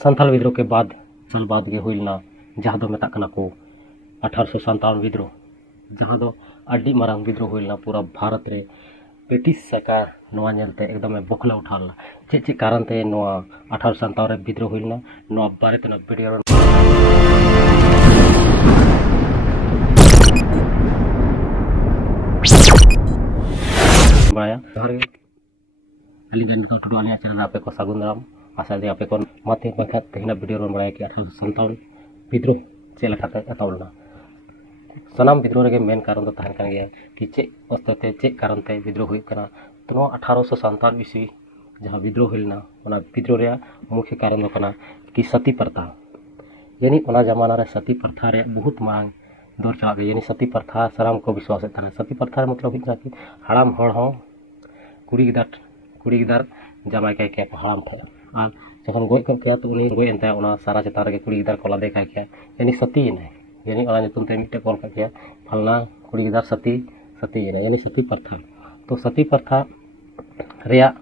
संथाल विद्रोह के बाद साल बाद गे हुईलना जहाँ दो मेता कना को 1857 विद्रोह जहाँ दो अड्डी मारांग विद्रोह हुईलना पूरा भारत रे ब्रिटिश सरकार नोआ नेलते एकदम बोखला उठालना चे कारण ते नोआ 1857 रे विद्रोह हुईलना नोआ बारे ते वीडियो बाया अलीगंज टुडू आलिया चैनल आपे को सागुन राम आशा दी आपे को माते बखा तेहना वीडियो ron बड़ाय कि 1857 विद्रोह चेला खाते अतौलना सनाम विद्रोह रे मेन कारण तो तहन कान गया कि चे वस्तुते चे कारण ते विद्रोह हुई कना तो 1857 ईस्वी जहां विद्रोह हिलना ओना विद्रोह रे मुख्य कारण कना कि सती प्रथा यानी ओना जमाना रे सती प्रथा रे बहुत मांग दौर चला गई यानी सती प्रथा सराम को विश्वास था सती प्रथा मतलब हुई कि हाड़ाम हड़ हो कुड़ी गिदार जामाई काय के हाड़ाम थे और जखन गोय कर के तो उनी गोय एंता ओना सारा चेता रे कुड़ी गिदार कोला देखा के यानी सती ने यानी ओना नितुम ते मिटे कॉल के फलना कुड़ी गिदार सती ने यानी सती प्रथा तो सती प्रथा रेया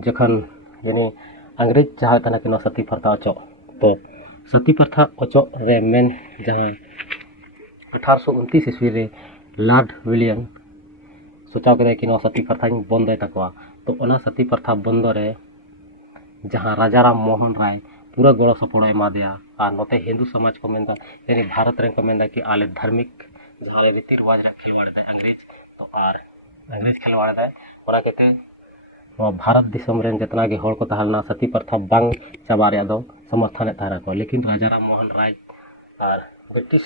जखन यानी अंग्रेज जहां तना के सती प्रथा अचो तो सती प्रथा अचो रे मेन जहां 1829 ईस्वी रे लॉर्ड विलियम सोचा करे कि सती प्रथा बंद तकवा तो ओना सती प्रथा बंद रे जहां राजा राम मोहन राय पूरा गड़ो सपोर्ट एमा दिया और नोते हिंदू समाज को मेंदा यानी भारत रे को मेंदा कि आले धार्मिक जहां रीति रिवाज रे खिलवाड़ दे अंग्रेज तो आर अंग्रेज खिलवाड़ दे ओना केते भारत दिसम रे जितना के हड़ को तहलना सती प्रथा बांग चाबा रे दो समर्थन तारा को लेकिन राजा राम मोहन राय और ब्रिटिश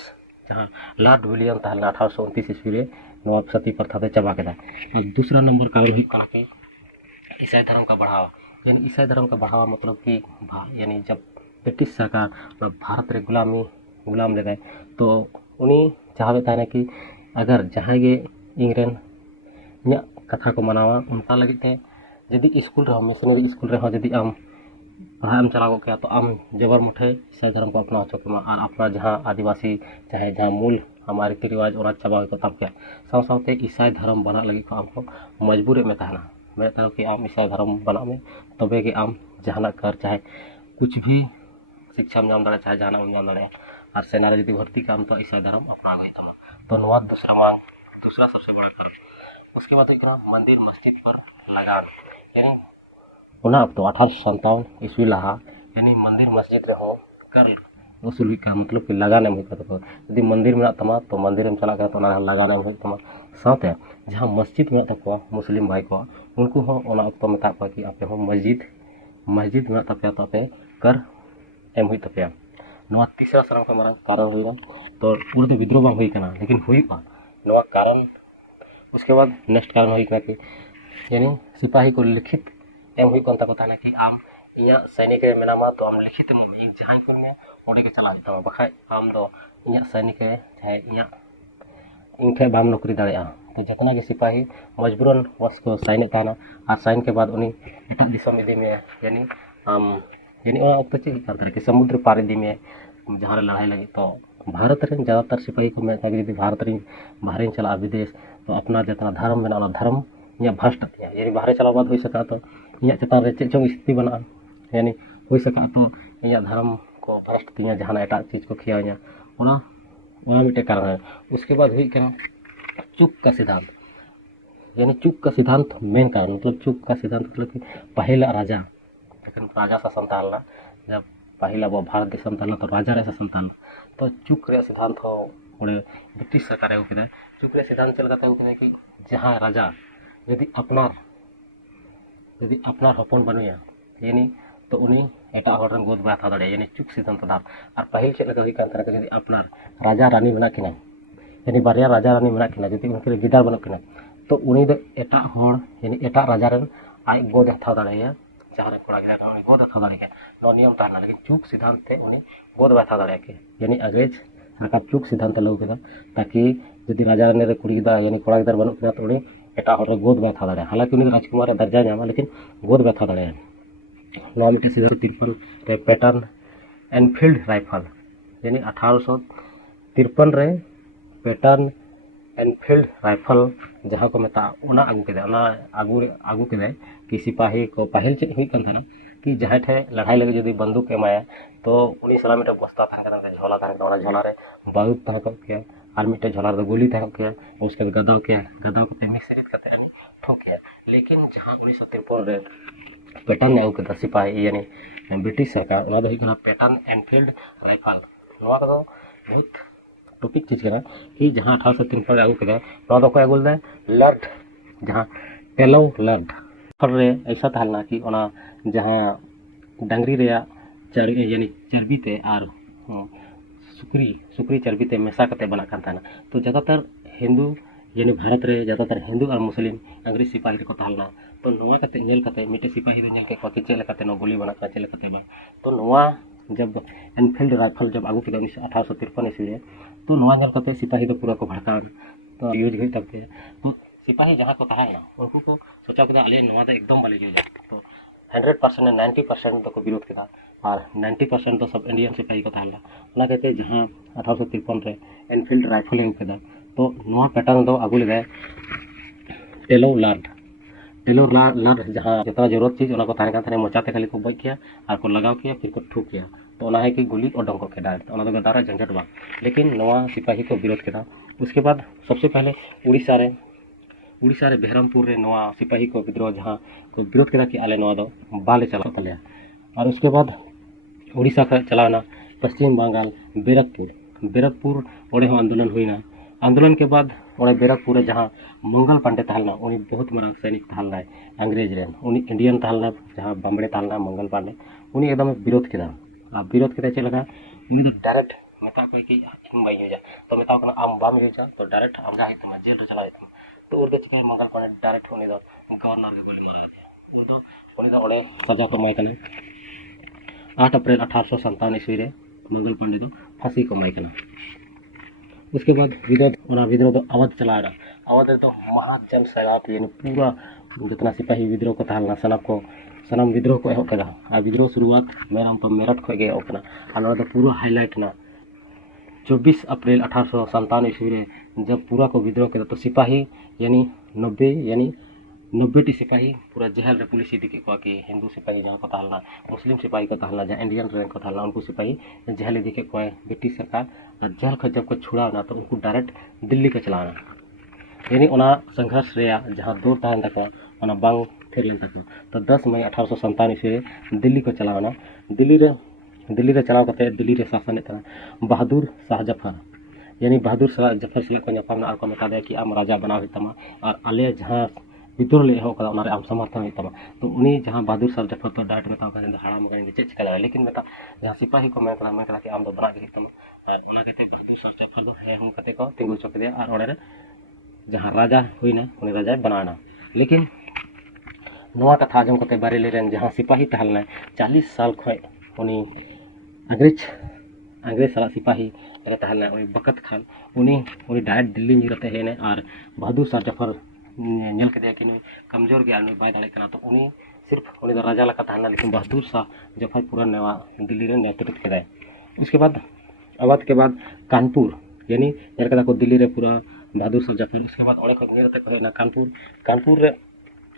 जहाँ लॉर्ड विलियम तहलना 1829 ईस्वी रे नवा सती प्रथा ते चाबा केदा और दूसरा नंबर कारण हुई कना कि ईसाई धर्म का बढ़ावा यानी ईसाई धर्म का बढ़ावा मतलब कि यानी जब ब्रिटिश सरकार भारत रे गुलाम ले गए तो उनी चाहवे था कि अगर जहाँ गे इंग्रेन इन कथा को मनावा उनका लगे थे यदि स्कूल रहो मिशनरी स्कूल रहो यदि आम पढ़ाई चला गया तो आम जबर मुठे ईसाई धर्म को अपना चुके और अपना जहाँ आदिवासी चाहे जहाँ मूल हमारे रीति रिवाज और चाबा को तब क्या साथ ईसाई धर्म बना लगे को आमको मजबूर में तहना मेरे तरफ कि आम ईसाई धर्म बना में तबे कि आम जहाँ कर चाहे कुछ भी शिक्षा में जाम दाड़े चाहे जहाँ जाम दाड़े और सेना रे यदि भर्ती काम तो ईसाई धर्म अपना गई तमा तो नवा दूसरा सबसे बड़ा कारण उसके बाद एक मंदिर मस्जिद पर लगान यानी उना अब तो 1857 ईस्वी लहा यानी मंदिर मस्जिद रे हो कर वसूल का मतलब कि लगाने में तो यदि मंदिर में तमा तो मंदिर में चला गया तो ना लगाने में तमा साथ जहाँ मस्जिद में तक मुस्लिम भाई को उनको हो ओना अब तो मता को कि आपे हो मस्जिद में तपया तो आपे कर एम हुई तपया नवा तीसरा सरम का मारा कारण हुईना तो पूरे विद्रोह बांग हुई कना लेकिन हुई पा नवा कारण उसके बाद नेक्स्ट कारण हुई कना कि यानी सिपाही को लिखित एम हुई कोनता कोता ना कि आम इया सैनिक रे मेनामा तो आम लिखित में जहां पर में ओडे के चला दिता बखा आम दो इया सैनिक चाहे इया इनके बाम नौकरी दाड़े तो जितना के सिपाही मजबूरन वस को साइन ताना और साइन के बाद उनी एटा दिसम इदी में यानी यानी वक्त चे करता कि समुद्र पार इदी में जहां लड़ाई लगी तो भारत रे ज्यादातर सिपाही को मैं यदि भारत रे बाहर चला विदेश तो अपना जितना धर्म में धर्म या भ्रष्ट यानी बाहर चला बाद हो सका तो इन चेतान रे चे चोंग स्थिति बना यानी हो सका तो इन धर्म को भ्रष्ट तिया जहां एटा चीज को खिया ओना मिटे कारण है उसके बाद हुई क्या चुप का सिद्धांत यानी चुप का सिद्धांत मेन कारण मतलब चुप का सिद्धांत मतलब कि पहला राजा लेकिन राजा शासन तालना जब पहला वो भारत देश तालना तो राजा रे शासन तालना तो चुप रे सिद्धांत हो बड़े ब्रिटिश सरकार है उकदा चुप रे सिद्धांत चल जाता है कि जहां राजा यदि अपना हपन बनुया यानी तो उनी एटा हर गोद बात था दाड़े यानी चुप सिद्धांत दाम और पहल चेक लगा हुई कान तरह यदि अपना राजा रानी बना किना यानी बारिया राजा रानी बना किना यदि उनके गिदार बना किना तो उनी दो एटा हर यानी एटा राजा रन आई गोद था दाड़े जहां रे कोड़ा गिदार उनी गोद था दाड़े के नो नियम ताना लेकिन चुप सिद्धांत थे उनी गोद बात था दाड़े के यानी अंग्रेज सरकार चुप सिद्धांत लगू केदा ताकि यदि राजा रानी रे कुड़ी गिदार यानी कोड़ा गिदार बना किना तो उनी एटा हर गोद बात था दाड़े हालांकि उनी राजकुमार दर्जा जामा लेकिन गोद बात था दाड़े नवा मिटे सीधा 53 रे पैटर्न एनफील्ड राइफल यानी 1853 रे पैटर्न एनफील्ड राइफल जहाँ को मेता ओना आगू के आगू के कि सिपाही को पहल चेक हुई कन था कि जहाँ ठे लड़ाई लगे जो बंदूक एमाया तो उनी सला मिटे बस्ता झोला झोला रे बारूद तहके और मिटे झोला गुली तहके उसके गदाव के मिश्रित करते ठोके। लेकिन जहाँ 1953 रे पैटर्न ने अगू सिपाही यानी ब्रिटिश सरकार पैटर्न एनफील्ड राइफल नवा को बहुत टॉपिक चीज करना कि जहाँ 1853 अगू के अगू ले लर्ड जहाँ टेलो लर्ड रे ऐसा तहलना कि जहाँ डांगरी यानी चर्बी ते और सुकरी चर्बी ते मेसा करते बना करता है। तो ज़्यादातर हिंदू यानी भारत रे ज़्यादातर हिंदू और मुस्लिम अंग्रेज सिपाही को तहलना। तो नवा करते नेल करते मिटे सिपाही दो नेल के को चेल करते न गोली बना चेल करते बा। तो नवा जब एनफील्ड राइफल जब आगू के 1853 ईस्वी में तो नवा नेल करते सिपाही दो पूरा को भड़का तो यूज हुई तब तो सिपाही जहाँ को तहलना उनको को सोचा कि अले नवा दो एकदम वाले यूज तो 100% 90% तो को विरोध किया और 90% तो सब इंडियन सिपाही को तहलना ना कहते जहाँ 1853 रे एनफील्ड राइफल यूज किया तो नवा पैटर्न दो आगू ले टेलो लर्ड जहाँ जितना जरूरत चीज को तहन मोचाते खाली को बज किया और को लगाव किया फिर को ठूक किया तो है कि गुली और डंको के डायरेक्ट गदार झंझट बा। लेकिन नवा सिपाही को विरोध किया। उसके बाद सबसे पहले उड़ीसा रे बेहरमपुर रे नवा सिपाही को विद्रोह जहाँ को विरोध किया कि आले नवा दो बाले चला तले। और उसके बाद उड़ीसा का चलाना पश्चिम बंगाल बैरकपुर ओडे आंदोलन हुईना। आंदोलन के बाद और बैरकपुर जहाँ मंगल पांडे तहलना उनी बहुत बड़ा सैनिक तहलना अंग्रेज रेन उनी इंडियन तहलना जहाँ बम्बे तहलना मंगल पांडे उनी एकदम विरोध किया। विरोध किया चल लगा उनी तो डायरेक्ट मेता को कि इन बाई हो जा तो मेता को आम बाम हो जा तो डायरेक्ट आम जा तमा जेल रे चला तो उर चिका मंगल पांडे डायरेक्ट उनी दो गवर्नर के गोली मारा दिया उन दो ओडे सजा को मायकना 8 अप्रैल 1857 ईस्वी रे मंगल पांडे दो फांसी को मायकना। उसके बाद विद्रोह तो अवध चला रहा। अवध तो महाजन सैलाब यानी पूरा जितना सिपाही विद्रोह को तहलना सनम विद्रोह को एहब कदा और विद्रोह शुरुआत मेरठ खो गए और पूरा हाईलाइट ना 24 अप्रैल 1857 ईस्वी में जब पूरा को विद्रोह किया तो सिपाही यानी 90 सिपाही पूरा जहल रे पुलिस दिखे को कि हिंदू सिपाही जहाँ को तहलना मुस्लिम सिपाही को तहलना जहाँ इंडियन रैंक को तहलना उनको सिपाही जहल दिखे को ब्रिटिश सरकार जहल को जब को छुड़ाना तो उनको डायरेक्ट दिल्ली को चलाना यानी संघर्ष रे जहाँ दूर तहन तक बांग फिर लेन तक तो 10 मई 1857 ईस्वी दिल्ली को चलाना। दिल्ली रे चलाव करते दिल्ली रे शासन बहादुर शाह जफर यानी बहादुर शाह जफर से को नपामना और को मेता दे कि आम राजा बनाव तमा और आले जहाँ विद्रोह ले एहब कदा आम समर्थन तमा तो उनी जहाँ बहादुर शाह जफर तो डायरेक्ट मेता हड़ाम गई चे चिका लेकिन मेता जहाँ सिपाही को मेन कि आम बना गे तमा और बहादुर शाह जफर दो है हम कते को तिंगु चो के और ओडे जहाँ राजा हुईना उनी राजा बनाना। लेकिन नवा कथा आजम करते बारेली रेन जहाँ सिपाही तहलना 40 साल खय उनी अंग्रेज साला सिपाही तहलना उनी बकत खान उनी डायरेक्ट दिल्ली निरते हेने और बहादुर शाह जफर नेल के कि कमजोर गया बाय दाड़े कना तो उनी सिर्फ उनी राजा लका तहलना लेकिन बहादुर शाह जफर पूरा नवा दिल्ली रे नेतृत्व किया। उसके बाद अवध के बाद कानपुर यानी नेल को दिल्ली रे पूरा बहादुर शाह जफर। उसके बाद ओडे को निरते को कानपुर रे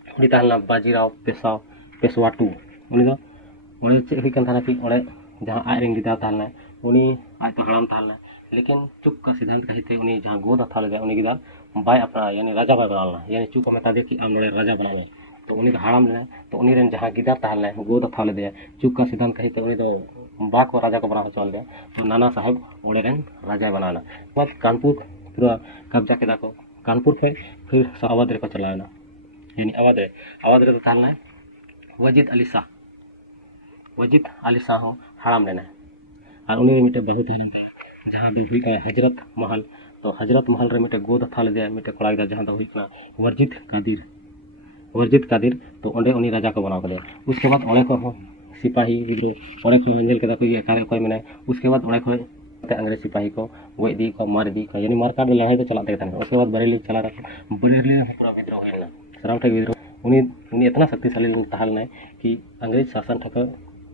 उनी तहलना बाजीराव पेशवा टू उनी दो ओडे चे हुई कन कि ओडे जहाँ आज रेंग गिदा तहलना उनी आज तो हड़ाम तहलना लेकिन चुप का सिद्धांत कहते उनी जहाँ गोद था लगे उनी गिदा बाय अपना यानी राजा बाय बनाना यानी चुप को मेता दे कि आम नोड़े राजा बनावे तो उनी तो हड़ाम लेना तो उनी रेन जहाँ गिदा तहलना गोद था ले चुप का सिद्धांत कहते उनी तो बा को राजा को बना चल दे तो नाना साहब ओडे रेन राजा बनाना। बाद कानपुर पूरा कब्जा केदा को कानपुर फिर अवध रे को चलाना यानी अवध रे तो तहलना वजीद अली शाह हो हड़ाम लेना और उन्हें मिटे बहुत जहाँ दो हुई हजरत महल तो हजरत महल रे मिटे गोद था ले मिटे कोड़ा जहाँ दो हुई वर्जित कादिर तो ओंडे उनी राजा को बनाव कर। उसके बाद ओड़े को सिपाही विद्रोह ओड़े को नेल केदा कोई एकारे कोई मने। उसके बाद ओड़े को अंग्रेज सिपाही को गोई दी को मार दी को यानी मार काट लड़ाई तो चलाते था। उसके बाद बरेली चला रहा बरेली पूरा विद्रोह है सराम ठग विद्रोह उनी इतना शक्तिशाली तहलना कि अंग्रेज शासन ठक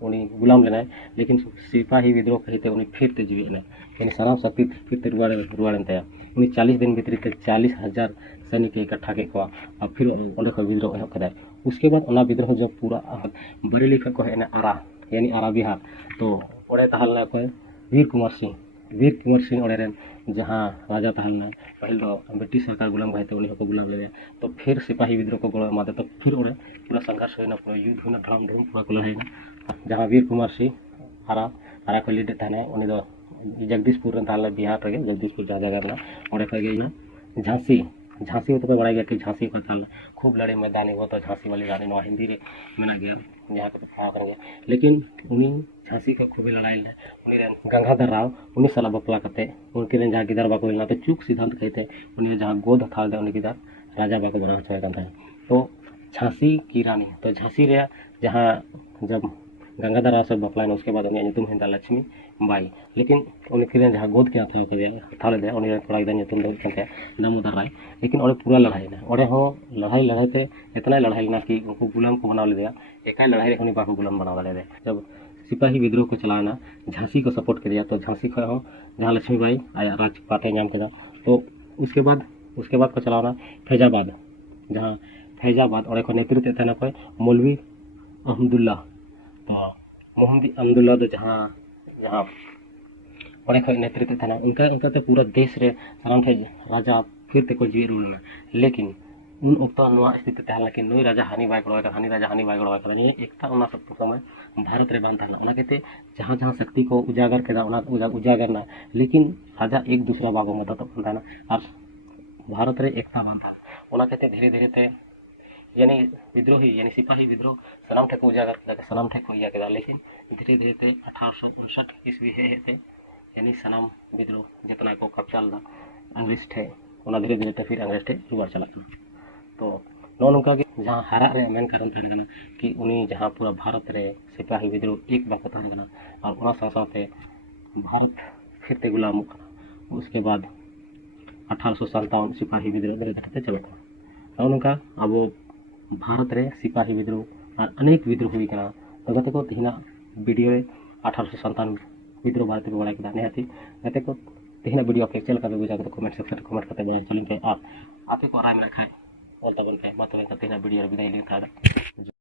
उनी गुलाम लेना लेकिन सिपाही विद्रोह कहते उनी फिर ते जीवे यानी सराम शक्ति फिर ते रुआड़न तया उनी 40 दिन भीतर 40,000 सैनिक इकट्ठा के और फिर ओंडे को विद्रोह एहब कदा उसके बाद ओना विद्रोह जब पूरा बरेली खा को हेना आरा यानी आरा बिहार तो ओड़े तहलना को वीर कुंवर सिंह ओड़े रेन जहाँ राजा तहलना पहल दो ब्रिटिश सरकार गुलाम भाई थे उन्हीं को गुलाम ले तो फिर सिपाही विद्रोह को गड़ो एमादे तो फिर ओड़े पूरा संघर्ष होना पूरा युद्ध होना धड़ाम धूम पूरा को लड़ाईना जहाँ वीर कुंवर सिंह आरा को लीड थाने उन्हीं दो जगदीशपुर ताल बिहार रे जगदीशपुर जहाँ जगह ओड़े खा झांसी में तो पे बड़ा गया कि झांसी का ताल खूब लड़े मैदानी वो तो झांसी वाली रानी नवा हिंदी रे मेना गया जहाँ को पढ़ा कर गया लेकिन उन्हीं झांसी को खूब लड़ाई ले उन्हीं गंगाधर राव उन्हीं साल बपला करते उनके जहाँ गिदार बाको मिलना तो चूक सिद्धांत कहते उन्हीं जहाँ गोद हथाल दे उन्हीं गिदार राजा बाको बना चाहे तो झांसी की रानी तो झांसी रे जहाँ जब गंगाधर राव से बपला उसके बाद उन्हें तुम हिंदा लक्ष्मी बाई लेकिन उनके जहाँ गोद के हथाल दे उन्हीं थोड़ा ᱧᱩᱛᱩᱢ दो दामोदर राय लेकिन और पूरा लड़ाई ना और लड़ाई थे इतना लड़ाई ना कि उनको गुलाम को बना ले एक लड़ाई उन्हीं बाको गुलाम बना ले जब सिपाही विद्रोह को चलाना झांसी को सपोर्ट कर दिया तो झांसी को जहाँ लक्ष्मीबाई आया राजपाटे नाम के तो उसके बाद को चलाना फैजाबाद जहाँ फैजाबाद और नेतृत्व थे ना मौलवी अहमदुल्ला तो मोहम्मद अहमदुल्ला तो जहाँ और नेतृत्व था उनका पूरा देश रे सामान थे राजा फिर ते जीवे रूलना लेकिन उन वक्त स्थिति तहला कि नई राजा हानि बाय गड़वा हानि राजा हानि बाय गड़वा ये एकता सब समय भारत रे बांध था कहते जहाँ जहाँ शक्ति को उजागर के उजागर ना लेकिन राजा एक दूसरा बागो मदद था और भारत रे एकता बांध था कहते धीरे धीरे ते यानी विद्रोही यानी सिपाही विद्रोह सनाम ठेक उजागर कर सनाम ठेक हो गया लेकिन धीरे धीरे ते 1859 ईस्वी है यानी सनाम विद्रोह जितना को कब्जा ला अंग्रेज ठे धीरे धीरे फिर अंग्रेज ठे रुआर चला तो नौका जहाँ हारा रे मेन कारण तहन कि उन्हीं जहाँ पूरा भारत रे सिपाही विद्रोह एक बाको तहन और साथ भारत फिर ते गुलाम उसके बाद 1857 सिपाही विद्रोह धीरे धीरे चलो नौका अब भारत रे सिपाही विद्रोह और अनेक विद्रोह हुई तो गते को तीना वीडियो 1857 विद्रोह भारत को बड़ा किया निहाती गते को तीना वीडियो पे चल कर बुझा कमेंट सेक्शन कमेंट करते बड़ा चलिए आप को राय में रखा है और तब बात तीना वीडियो विदाई लिखा